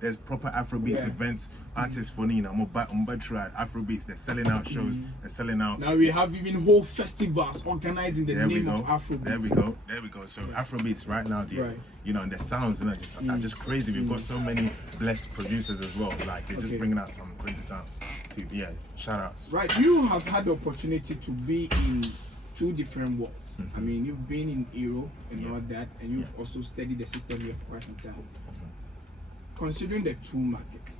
there's proper afrobeats events, artists for you know, I'm try afrobeats, they're selling out shows, they're selling out. Now we have even whole festivals organized in the name of afrobeats. There we go. So afrobeats right now, you know, and the sounds, you know, are just crazy. We've got so many blessed producers as well, like they're just bringing out some crazy sounds. So, yeah, shout outs. Right, you have had the opportunity to be in 2 different worlds. I mean, you've been in Europe and all that, and you've also studied the system here for quite some time. Considering the 2 markets,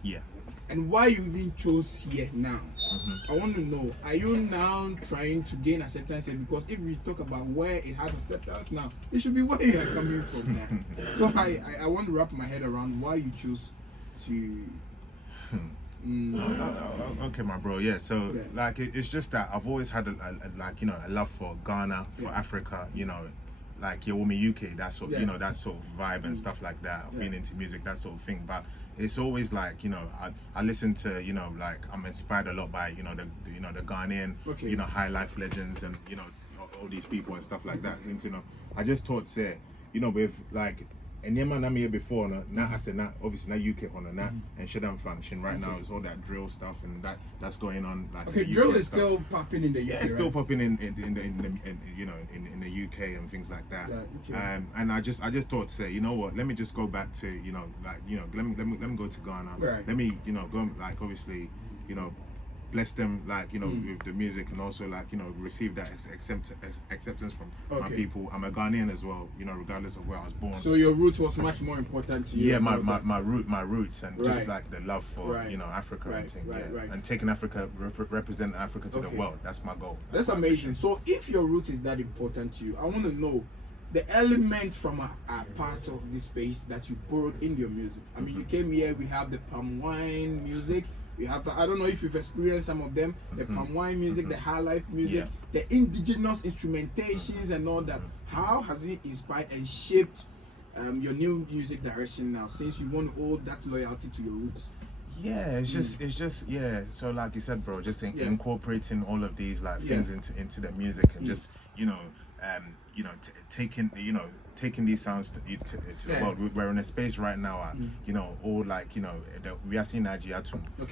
and why you even chose here now, I want to know, are you now trying to gain acceptance here? Because if we talk about where it has acceptance now, it should be where you are coming from now. So I want to wrap my head around why you choose to Okay, my bro. Yeah. So like it's just that I've always had a like, you know, a love for Ghana, for Africa. You know, like Yomi UK, that sort you know, that sort of vibe and stuff like that. I've been into music, that sort of thing. But it's always like, you know, I listen to, you know, like I'm inspired a lot by, you know, the Ghanaian, you know, high life legends and, you know, all these people and stuff like that. And, you know, I just thought, say, you know, with like. And yeah, man, I'm here before. Now I said, not obviously not UK on that and shouldn't function right now. It's all that drill stuff and that's going on. Like drill is still popping in the UK. Yeah, it's still popping in you know, in the UK and things like that. And I just thought, say, you know what? Let me just go back to, you know, like, you know, let me go to Ghana. Let me, you know, go, like, obviously, you know, bless them, like, you know, with the music, and also, like, you know, receive that acceptance from my people. I'm a Ghanaian as well, you know, regardless of where I was born. So your roots was much more important to you. Yeah, my roots, and just like the love for you know, Africa and thing, and taking Africa, represent Africa to the world. That's my goal. That's amazing. So if your root is that important to you, I want to know the elements from a part of this space that you borrowed in your music. I mean, you came here, we have the palm wine music. We have, I don't know if you've experienced some of them, the palm wine music, the high life music, the indigenous instrumentations and all that. How has it inspired and shaped your new music direction now, since you want to hold that loyalty to your roots? Yeah, it's just yeah. So like you said, bro, just incorporating all of these like things into the music and just, you know, taking these sounds to the world. We're in a space right now, you know, all like, you know, we are seeing Nigeria,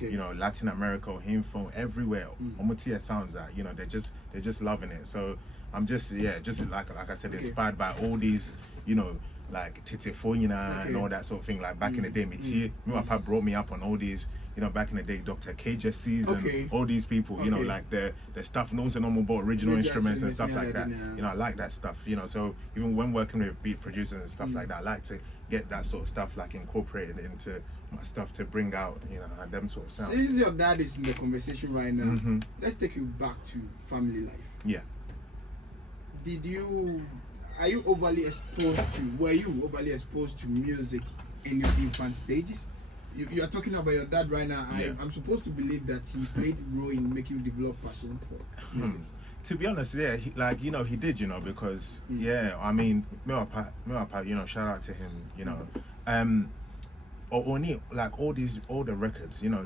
you know, Latin America, Himfo, everywhere. Omutia sounds that, you know, they're just loving it. So I'm just like I said, inspired by all these, you know, like Tete Fonina and all that sort of thing. Like back in the day, my papa brought me up on all these, you know, back in the day, Dr. KJCs and all these people, you know, like the stuff knows and normal about original instruments and stuff like that. You know, I like that stuff, you know, so even when working with beat producers and stuff like that, I like to get that sort of stuff like incorporated into my stuff to bring out, you know, them sort of sounds. Since your dad is in the conversation right now, let's take you back to family life. Yeah. Were you overly exposed to music in your infant stages? You are talking about your dad right now. I'm supposed to believe that he played a role in making you develop passion for music. To be honest, yeah, like, you know, he did, you know, because yeah, I mean, you know, shout out to him, you know, only like all the records, you know,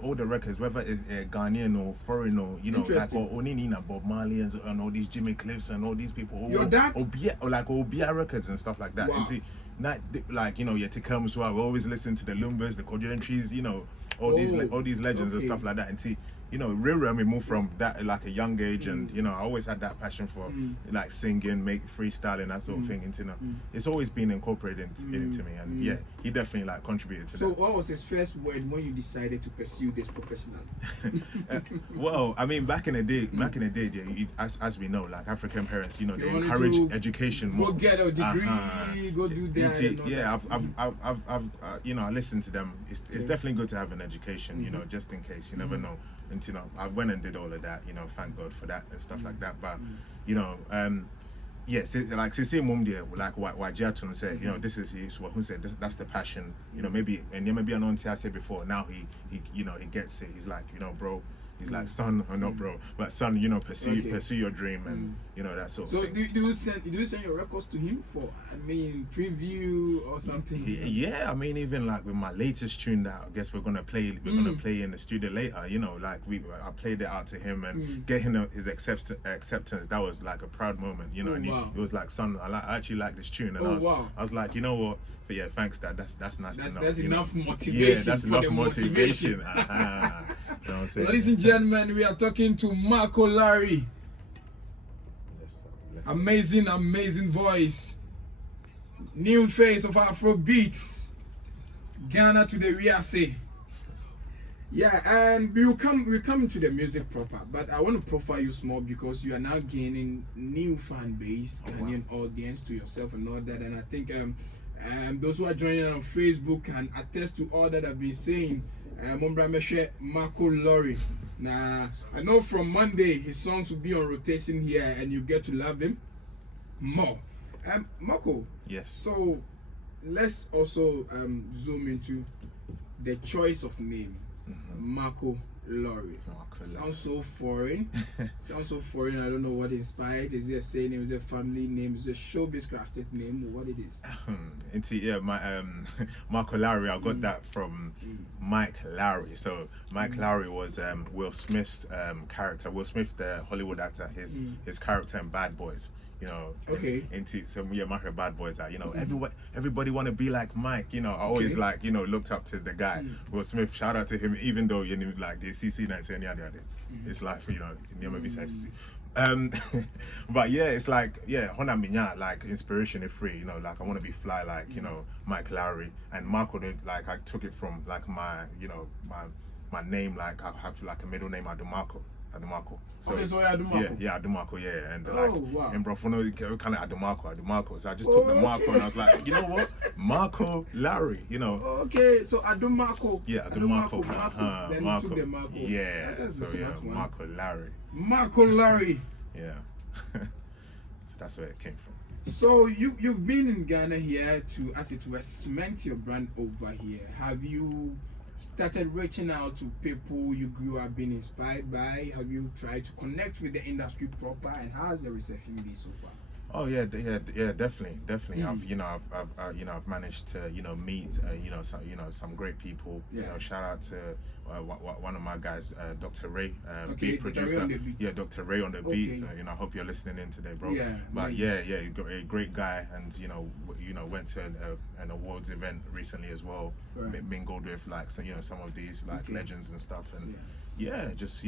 all the records, whether it's Ghanaian or foreign or, you know, like only Nina, Bob Marley and all these Jimmy Cliffs and all these people. Your dad? Obia records and stuff like that. Wow. And not like, you know, yeah, to come so I always listen to the Lumbers, the Korean trees, you know, all these legends and stuff like that. And see, you know, real me moved from that like a young age, and you know, I always had that passion for like singing, freestyling, that sort of thing. And you know, it's always been incorporated into me, and yeah, he definitely like contributed to that. So, what was his first word when you decided to pursue this professionally? Well, I mean, back in the day, yeah, as we know, like African parents, you know, they encourage education more. Go get a degree, go do that. Yeah, I've you know, I listened to them. It's definitely good to have an education, you know, just in case. You never know. And you know, I went and did all of that, you know, thank God for that and stuff like that. But you know, yes, like Sisi Mumdia, like what Jatun said, you know, this is what who said that's the passion, you know, maybe, and maybe I know I said before, now he you know, he gets it. He's like, you know, bro, He's like, son, or not, bro, but son, you know, pursue your dream, and you know that sort of thing. So do you send your records to him for, I mean, preview or something? Yeah, I mean, even like with my latest tune that I guess we're gonna play in the studio later. You know, like I played it out to him and getting his acceptance. That was like a proud moment, you know. And he was like, son, I actually like this tune, and I was like, you know what? But yeah, thanks, Dad. That's nice to know. That's enough motivation. Yeah, that's for enough motivation. motivation. You know what I'm saying? Ladies and gentlemen, we are talking to Marco Lowrey. Yes, sir. Amazing voice. New face of afrobeats. Ghana to the Riase. Yeah, and we come to the music proper, but I want to profile you small because you are now gaining new fan base, Ghanaian audience to yourself and all that. And I think those who are joining on Facebook can attest to all that I've been saying. Marco Lowrey. Now I know from Monday his songs will be on rotation here, and you get to love him more. Marco. Yes. So let's also zoom into the choice of name. Marco Lowrey. Sounds so foreign. Sounds so foreign. I don't know what inspired. Is it a say name? Is it a family name? Is it a showbiz crafted name? Or what it is? My Marco Lowrey. I got that from Mike Lowrey. So Mike Lowrey was Will Smith's character. Will Smith, the Hollywood actor. His character in Bad Boys. You know, my Bad Boys are, you know, everybody want to be like Mike. You know, I always like, you know, looked up to the guy Will Smith. Shout out to him, even though you know, like the CC nights and it's like, you know, never be sexy. But yeah, it's like, yeah, Hona Minya, like inspiration is free, you know, like I want to be fly like, you know, Mike Lowrey. And Marco, like I took it from like my, you know, my name, like I have like a middle name, Adumarco. So, so Adumarco. Yeah, Adumarco, yeah. And like in Brofono, kind of Adumarco. So I just took the Marco and I was like, you know what? Marco Lowrey, you know. Okay, so Adumarco. Yeah, Adumarco. Then Marco. You took the Marco. Yeah, That's so yeah, one. Marco Lowrey. Marco Lowrey. Yeah. So that's where it came from. So you've been in Ghana here to, as it were, cement your brand over here. Have you started reaching out to people you grew up being inspired by? Have you tried to connect with the industry proper, and how has the reception been so far? Oh yeah, definitely. I've managed to meet some great people. You know, shout out to one of my guys, Dr. Ray, beat producer. Dr. Ray on the beats. You know, I hope you're listening in today, bro. You got a great guy, and you know went to an awards event recently as well. Mingled with like some of these like legends and stuff, and just